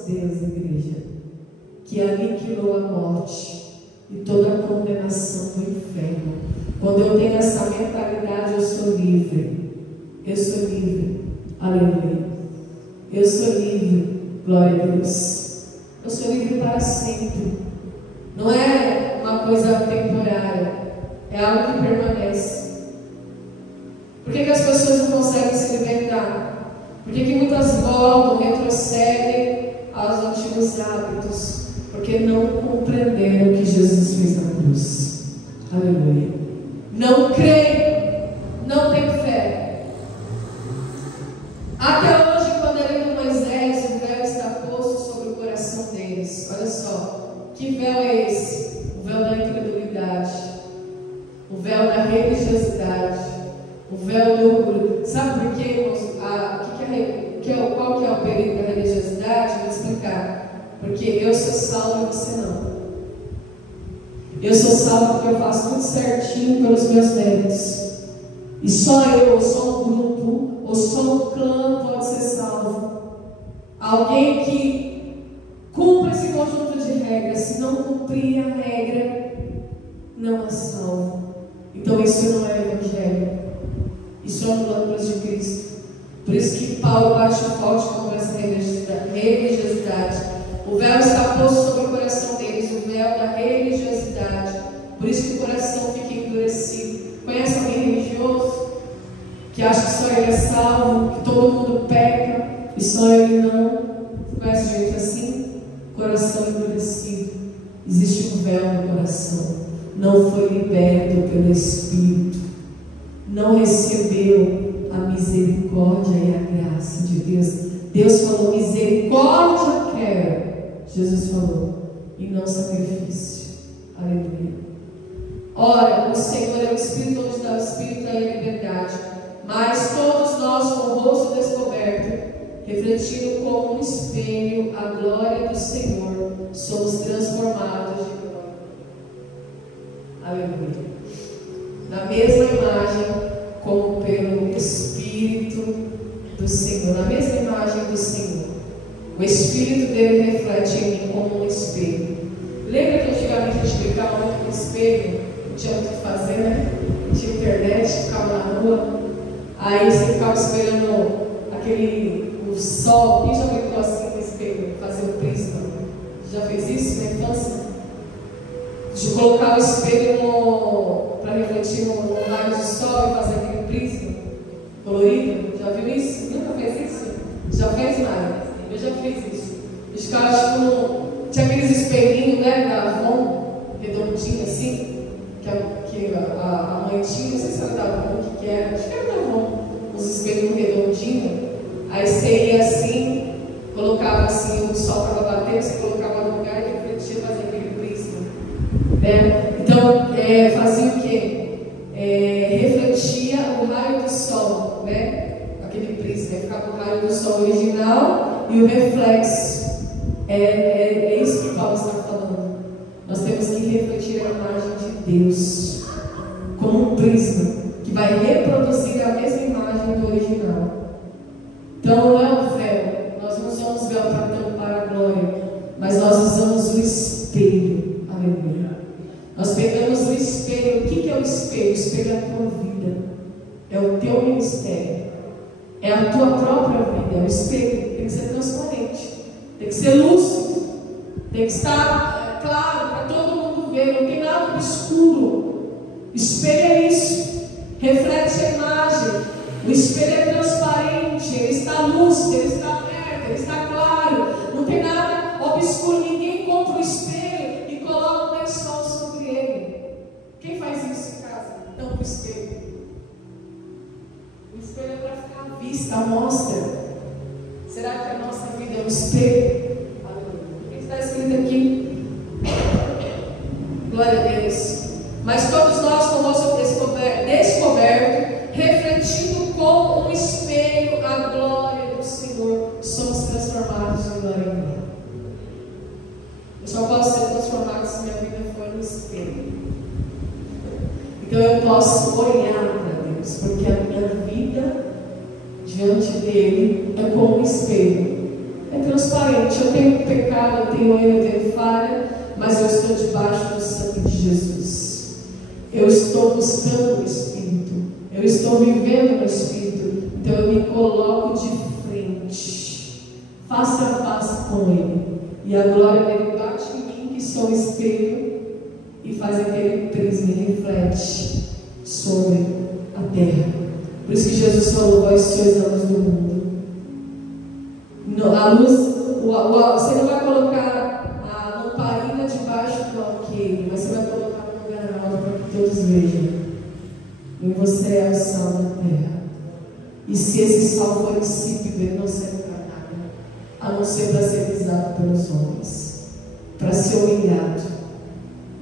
Deus, igreja, que aniquilou a morte e toda a condenação do inferno. Quando eu tenho essa mentalidade, eu sou livre. Eu sou livre. Aleluia. Eu sou livre. Glória a Deus. Eu sou livre para sempre. Não é uma coisa temporária. É algo que permanece. Por que as pessoas não conseguem se libertar? Por que muitas voltam, retrocedem aos antigos hábitos? Porque não compreenderam o que Jesus fez na cruz. Aleluia. Não creem, não têm fé. Até hoje, quando ele viu Moisés, o véu está posto sobre o coração deles. Olha só, que véu é esse? O véu da incredulidade, o véu da religiosidade, o véu do orgulho. Sabe por quê, irmãos? Qual que é o perigo da religiosidade? Vou explicar. Porque eu sou salvo e você não. Eu sou salvo porque eu faço tudo certinho pelos meus méritos. E só eu, ou só um grupo, ou só um clã pode ser salvo. Alguém que cumpre esse conjunto de regras. Se não cumprir a regra, não é salvo. Então isso não é evangelho. Isso é um lâmpadas de Cristo. Por isso que Paulo bate forte contra essa religiosidade. O véu está posto sobre o coração deles, o véu da religiosidade. Por isso que o coração fica endurecido. Conhece alguém religioso? Que acha que só ele é salvo, que todo mundo peca e só ele não? Conhece gente assim? Coração endurecido. Existe um véu no coração. Não foi liberto pelo Espírito. Não recebeu a misericórdia e a graça de Deus. Deus falou: misericórdia quero. Jesus falou: e não sacrifício. Aleluia. Ora, o Senhor é o Espírito, onde está o Espírito é a liberdade. Mas todos nós, com o rosto descoberto, refletindo como um espelho a glória do Senhor, somos transformados de glória. Aleluia. Na mesma imagem, como pelo Espírito do Senhor, na mesma imagem do Senhor. O Espírito dele reflete em mim como um espelho. Lembra que antigamente a gente brincava muito com espelho? Não tinha muito o que fazer, né? Não tinha internet, ficava na rua. Aí você ficava esperando o sol. Quem já brincou assim com espelho? Fazer o prisma? Já fez isso na infância? De colocar o espelho para refletir no raio do sol e fazer aquele prisma colorido. Já viu isso? Nunca fez isso? Já fez, Mara? Eu já fiz isso. Os caras, tinha aqueles espelhinhos, né, da Avon, redondinho assim, que a mãe tinha, não sei se era da Avon, o que era, acho que era da Avon, uns espelhinhos redondinhos. Aí você ia assim, colocava assim, o sol estava batendo, você colocava no lugar e refletia, fazia aquele prisma. Né? Então, fazia o quê? Refletia o raio do sol, né? Aquele prisma, ficava o raio do sol original e o reflexo. É isso que Paulo está falando. Nós temos que refletir a imagem de Deus como um prisma que vai reproduzir a mesma imagem do original. Então não é o véu, nós não usamos véu para tampar a glória, mas nós usamos o espelho. Aleluia. Nós pegamos o espelho. O que é o espelho? O espelho é a tua vida, é o teu ministério, é a tua própria vida. É o espelho, tem que ser transparente, tem que ser lúcido, tem que estar claro para todo mundo ver, não tem nada obscuro. Espelho é isso, reflete a imagem. O espelho é transparente, ele está lúcido, ele está aberto, ele está claro, não tem nada obscuro. Ninguém compra o espelho e coloca um lençol sobre ele. Quem faz isso em casa? Tampa o espelho. O espelho é para ficar à vista, à mostra. Será que a nossa vida é um espelho? O que está escrito aqui? Glória a Deus. Mas todos nós, com o rosto descoberto, refletindo como um espelho a glória do Senhor, somos transformados de glória em glória. Eu só posso ser transformado se minha vida for no espelho. Então eu posso olhar para Deus, porque a minha vida diante dele é como um espelho. É transparente. Eu tenho pecado, eu tenho erro, eu tenho falha, mas eu estou debaixo do sangue de Jesus. Eu estou buscando o Espírito. Eu estou vivendo no Espírito. Então eu me coloco de frente, face a face com Ele. E a glória dele bate em mim, que sou o espelho, e faz aquele prisma e reflete sobre a terra. Por isso que Jesus falou: vós sois a luz do mundo. A luz, você não vai colocar a lamparina debaixo do alqueire, mas você vai colocar no lugar alto para que todos vejam. E você é o sal da terra. E se esse sal for insípido, ele não serve para nada, a não ser para ser pisado pelos homens, para ser humilhado.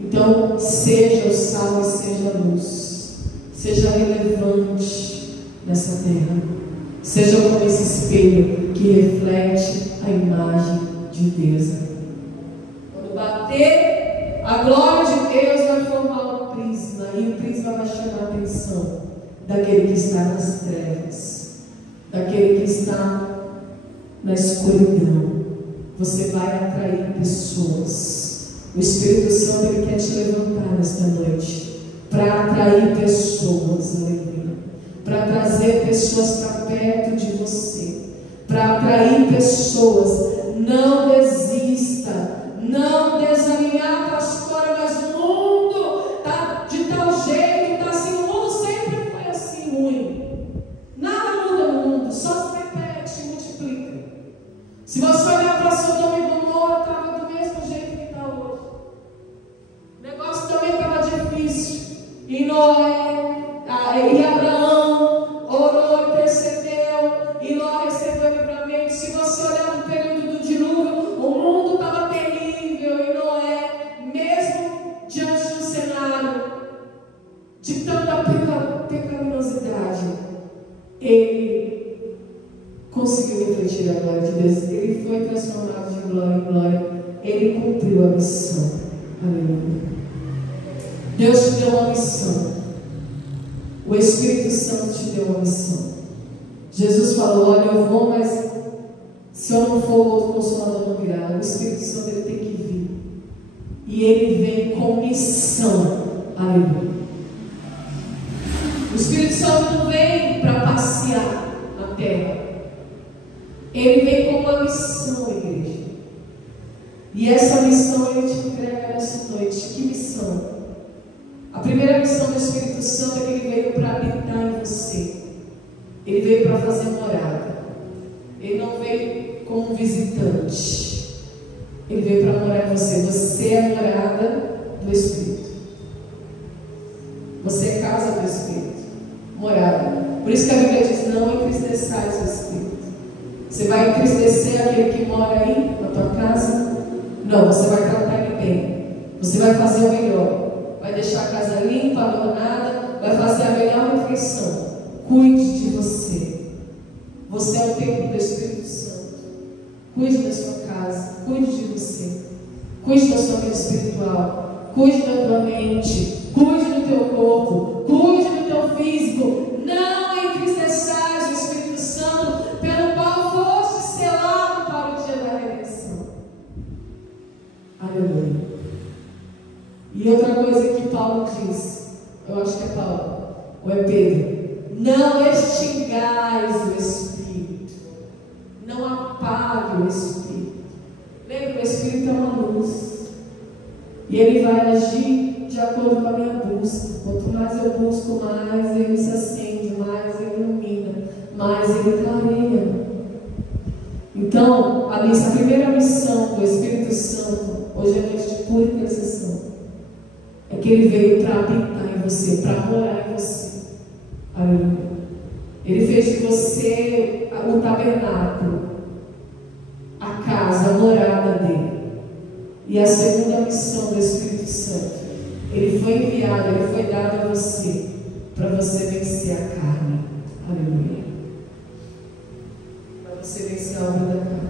Então, seja o sal e seja a luz, seja relevante nessa terra, seja como esse espelho que reflete a imagem de Deus. Quando bater, a glória de Deus vai formar um prisma, e o prisma vai chamar a atenção daquele que está nas trevas, daquele que está na escuridão. Você vai atrair pessoas. O Espírito Santo, ele quer te levantar nesta noite para atrair pessoas, aleluia, para trazer pessoas para perto de você, para atrair pessoas. Não desista, não desanimar com a história, mas o mundo está de tal jeito, está assim. O mundo sempre foi assim, ruim. Nada muda no mundo, só se repete e multiplica. Se você olhar para Sodoma e Gomorra, estava do mesmo jeito que está hoje. O negócio também estava difícil. E Noé, e Abraão orou, intercedeu, e Ló recebeu livramento. Se você olhar no período do dilúvio, o mundo estava terrível. E Noé, mesmo diante do cenário de tanta pecaminosidade, ele conseguiu refletir a glória de Deus. Ele foi transformado de glória em glória. Ele cumpriu a missão. Aleluia. Deus te deu uma missão. O Espírito Santo te deu uma missão. Jesus falou: olha, eu vou, mas se eu não for, o outro Consolador não virá. O Espírito Santo, ele tem que vir. E ele vem com missão. Aleluia. O Espírito Santo não vem para passear na terra. Ele vem com uma missão, igreja. E essa missão ele te entrega nessa noite. Que missão? A primeira missão do Espírito Santo é que ele veio para habitar em você. Ele veio para fazer morada. Ele não veio como um visitante. Ele veio para morar em você. Você é a morada do Espírito. Você é casa do Espírito. Morada. Por isso que a Bíblia diz: não entristeçais o Espírito. Você vai entristecer aquele que mora aí na tua casa? Não, você vai tratar ele bem. Você vai fazer o melhor. Vai deixar a casa limpa, abandonada. Vai fazer a melhor refeição. Cuide de você. Você é o templo do Espírito Santo. Cuide da sua casa. Cuide de você. Cuide da sua vida espiritual. Cuide da tua mente. Cuide do teu corpo. Cuide do teu físico. Não entristeçais o Espírito Santo, pelo qual foste selado para o dia da redenção. Aleluia. E outra coisa que Paulo diz, eu acho que é Paulo, ou é Pedro: não extingais o Espírito, não apague o Espírito. Lembra, o Espírito é uma luz, e ele vai agir de acordo com a minha busca. Quanto mais eu busco, mais ele se acende, mais ele ilumina, mais ele clareia. Então, a primeira missão do Espírito Santo, hoje é noite de pura intercessão, é que ele veio para habitar em você, para morar em você. Aleluia. Ele fez de você o tabernáculo, a casa, a morada dele. E a segunda missão do Espírito Santo, ele foi enviado, ele foi dado a você, para você vencer a carne. Aleluia. Para você vencer a obra da carne.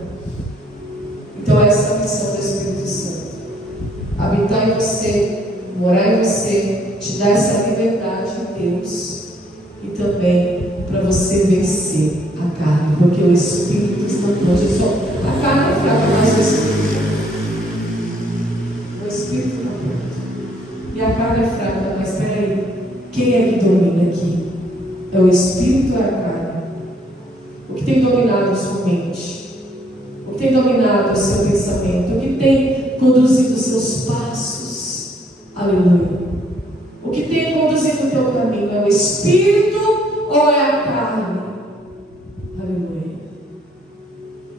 Então essa é a missão do Espírito Santo: habitar em você, morar em você, te dar essa liberdade em Deus, e também para você vencer a carne, porque o Espírito Santo, a carne o Espírito. O Espírito está pronto. E a carne é fraca, mas espera aí. Quem é que domina aqui? É o Espírito ou é a carne? O que tem dominado a sua mente? O que tem dominado o seu pensamento? O que tem conduzido os seus passos? Aleluia. O que tem conduzido o teu caminho? É o Espírito ou é a carne? Aleluia.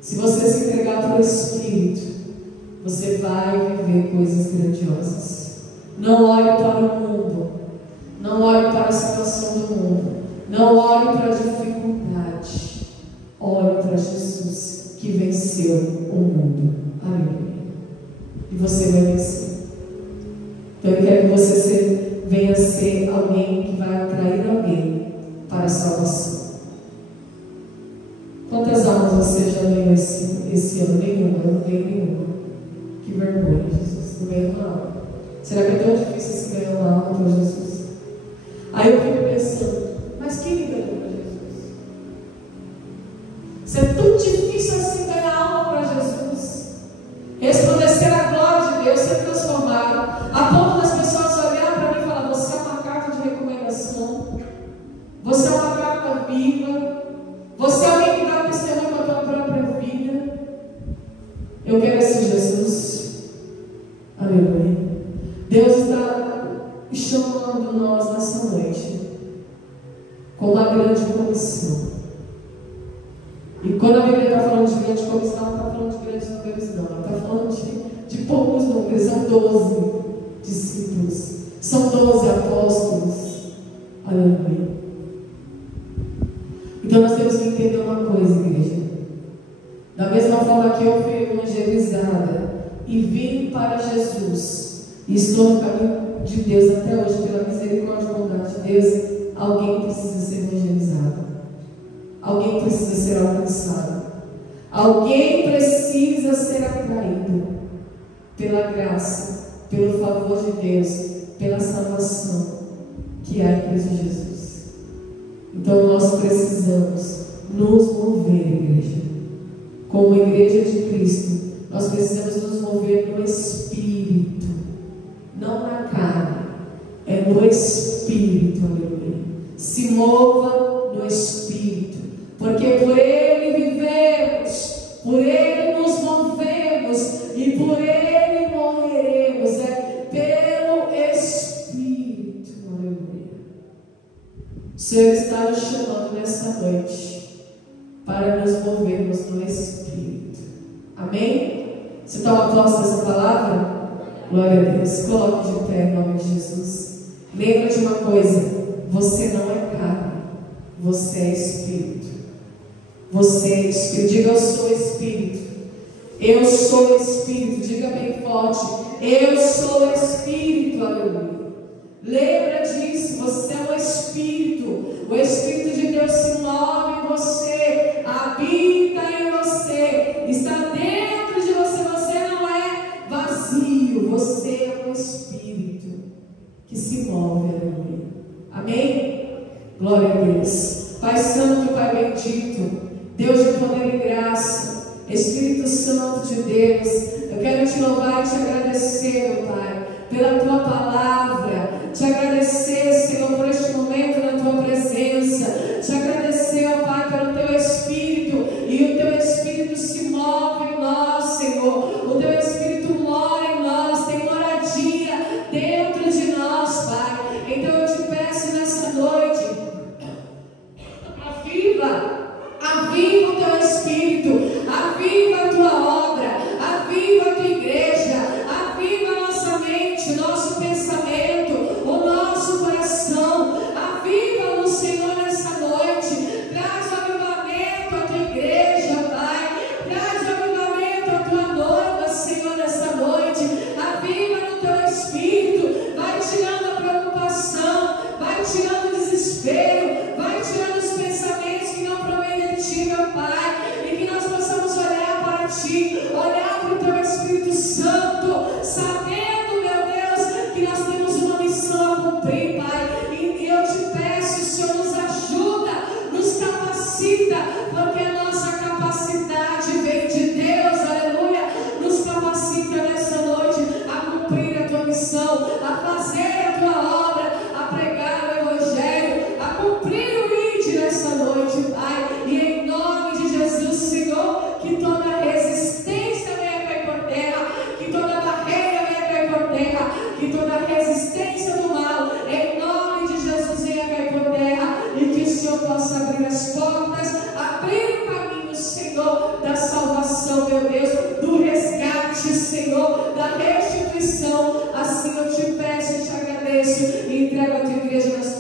Se você se entregar para o Espírito, você vai viver coisas grandiosas. Não olhe para o mundo. Não olhe para a situação do mundo. Não olhe para a dificuldade. Olhe para Jesus, que venceu o mundo. Aleluia. E você vai vencer. Então eu quero que você venha ser alguém que vai atrair alguém para a salvação. Quantas almas você já ganhou esse ano? Nenhuma, eu não ganhei nenhuma. Que vergonha, Jesus. Não ganhei uma alma. Será que é tão difícil se ganhar uma alma para Jesus? Aí eu fico pensando, mas quem me ganhou para Jesus? Se é tão difícil assim ganhar alma para Jesus, resplandecer a glória de Deus, ser transformado, a ponto das pessoas olharem para mim e falar: você é uma carta de recomendação, você é uma carta viva, você é alguém que dá testemunho com a tua própria vida. Eu quero esse Jesus. Aleluia. Deus está chamando nós nessa noite com uma grande comissão. E quando a Bíblia está falando de grande comissão, não está falando de grandes números, não. Ela está falando de poucos números. São 12 discípulos, são 12 apóstolos. Aleluia. Então nós temos que entender uma coisa, igreja. Da mesma forma que eu fui evangelizada e vim para Jesus, e estou no caminho de Deus até hoje, pela misericórdia e bondade de Deus, alguém precisa ser evangelizado. Alguém precisa ser alcançado. Alguém precisa ser atraído pela graça, pelo favor de Deus, pela salvação que há em Cristo Jesus. Então nós precisamos nos mover, igreja. Como igreja de Cristo, nós precisamos nos mover no Espírito, não na carne, é no Espírito, aleluia. Se mova no Espírito, porque por Ele vivemos, por Ele nos movemos e por Ele morreremos. É pelo Espírito, aleluia. O Senhor está nos chamando nesta noite para nos movermos no Espírito. Amém? Você toma posse dessa palavra? Glória a Deus. Coloque de pé em nome de Jesus. Lembra de uma coisa: você não é carne, você é Espírito. Você é Espírito. Diga: eu sou Espírito. Eu sou Espírito. Diga bem forte: eu sou Espírito. Aleluia. Lembra disso. Você é um Espírito. O Espírito de Deus se move em você, habita em você, está dentro de você. Você não é vazio. Você é um Espírito que se move. Aleluia. Amém? Glória a Deus. Pai Santo, Pai bendito, Deus de poder e graça, Espírito Santo de Deus, eu quero te louvar e te agradecer, meu Pai, pela tua palavra, te agradecer, Senhor, por este momento na tua presença, te agradecer, ó Pai, pelo teu Espírito, e o teu Espírito se move em nós, Senhor, o teu Espírito mora em nós, tem moradia dentro de nós, Pai. Então eu te peço nessa noite, aviva o teu Espírito, aviva a tua obra, aviva a tua igreja, aviva a nossa mente, o nosso pensamento, o nosso coração.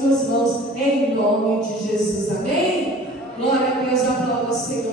tuas mãos, em nome de Jesus. Amém? Glória a Deus, aplauda o Senhor.